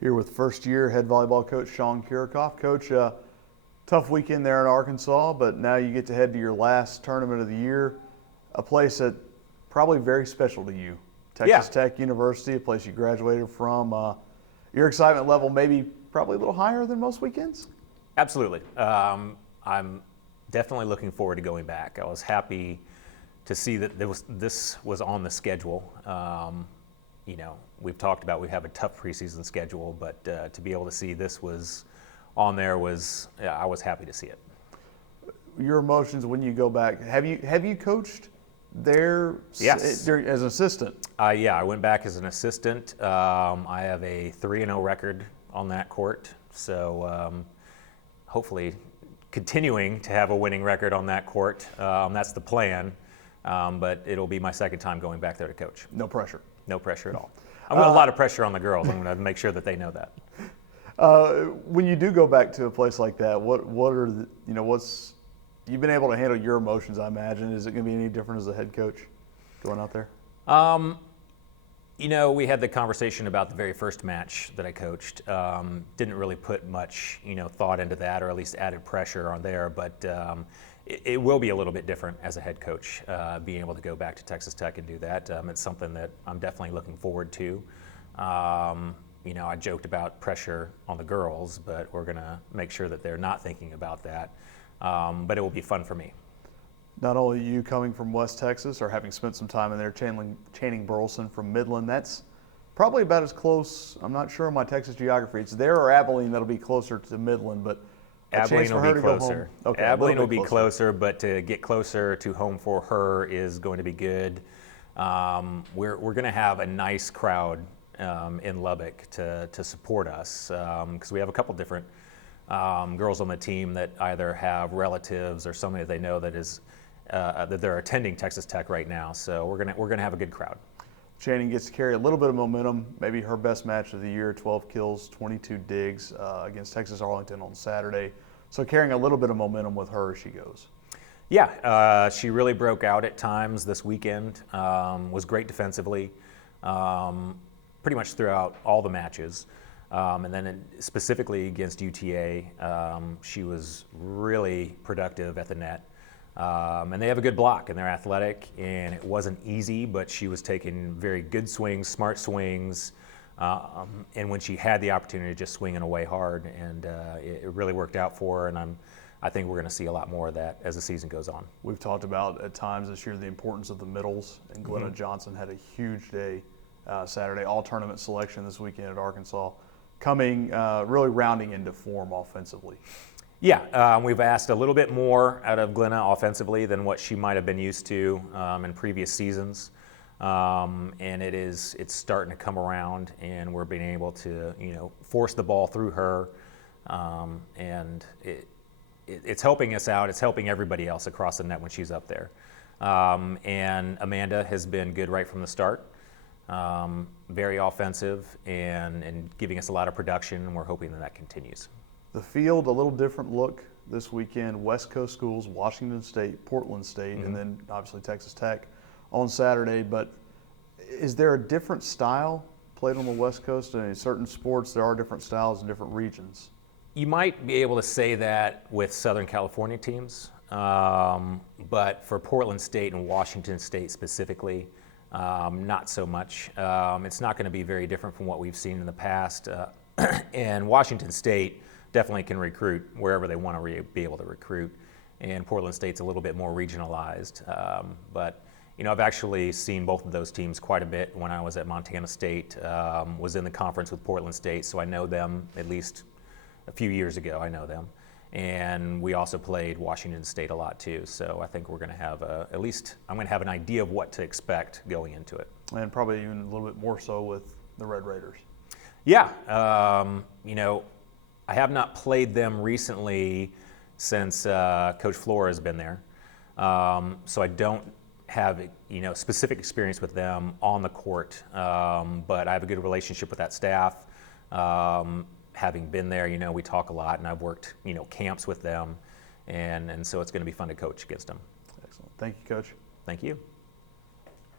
Here with first-year head volleyball coach Sean Kiracofe. Coach, tough weekend there in Arkansas, but now you get to head to your last tournament of the year, a place that probably very special to you. Texas Tech University, a place you graduated from. Your excitement level maybe probably a little higher than most weekends? Absolutely. I'm definitely looking forward to going back. I was happy to see that this was on the schedule. We've talked about we have a tough preseason schedule, but to be able to see this was on there I was happy to see it. Your emotions when you go back. Have you coached there? Yes. As an assistant? I went back as an assistant. I have a 3-0 record on that court, so hopefully continuing to have a winning record on that court. That's the plan, but it'll be my second time going back there to coach. No pressure. No pressure at all. I'm going to a lot of pressure on the girls. I'm going to make sure that they know that. When you do go back to a place like that, what are what's you've been able to handle your emotions? I imagine, is it going to be any different as a head coach going out there? We had the conversation about the very first match that I coached. Didn't really put much thought into that, or at least added pressure on there, but it will be a little bit different as a head coach, being able to go back to Texas Tech and do that. It's something that I'm definitely looking forward to. I joked about pressure on the girls, but we're going to make sure that they're not thinking about that. But it will be fun for me. Not only you coming from West Texas or having spent some time in there, Channing Burleson from Midland, that's probably about as close. I'm not sure on my Texas geography. It's there or Abilene that'll be closer to Midland, but Abilene will be closer. Okay, Abilene will be closer, but to get closer to home for her is going to be good. We're going to have a nice crowd in Lubbock to support us because we have a couple different girls on the team that either have relatives or somebody that they know that they're attending Texas Tech right now. So we're gonna have a good crowd. Channing gets to carry a little bit of momentum, maybe her best match of the year, 12 kills, 22 digs against Texas Arlington on Saturday. So carrying a little bit of momentum with her as she goes. Yeah, she really broke out at times this weekend, was great defensively, pretty much throughout all the matches. And then specifically against UTA, she was really productive at the net. And they have a good block, and they're athletic, and it wasn't easy, but she was taking very good swings, smart swings, and when she had the opportunity, just swinging away hard, and it really worked out for her, and I think we're going to see a lot more of that as the season goes on. We've talked about at times this year the importance of the middles, and Glenna Johnson had a huge day Saturday, all-tournament selection this weekend at Arkansas, coming really rounding into form offensively. Yeah, we've asked a little bit more out of Glenna offensively than what she might have been used to in previous seasons, and it's starting to come around, and we're being able to force the ball through her, and it's helping us out. It's helping everybody else across the net when she's up there, and Amanda has been good right from the start. Very offensive and giving us a lot of production, and we're hoping that continues. The field, a little different look this weekend. West Coast schools, Washington State, Portland State, and then obviously Texas Tech on Saturday. But is there a different style played on the West Coast? In certain sports, there are different styles in different regions. You might be able to say that with Southern California teams, but for Portland State and Washington State specifically, not so much. It's not going to be very different from what we've seen in the past. And Washington State definitely can recruit wherever they want to be able to recruit. And Portland State's a little bit more regionalized. But I've actually seen both of those teams quite a bit when I was at Montana State, was in the conference with Portland State, so I know them at least a few years ago. I know them. And we also played Washington State a lot too. So I think we're going to have at least I'm going to have an idea of what to expect going into it. And probably even a little bit more so with the Red Raiders. Yeah. I have not played them recently since Coach Flora has been there. So I don't have specific experience with them on the court. But I have a good relationship with that staff. Having been there, we talk a lot, and I've worked, camps with them, and so it's going to be fun to coach against them. Excellent. Thank you, Coach. Thank you.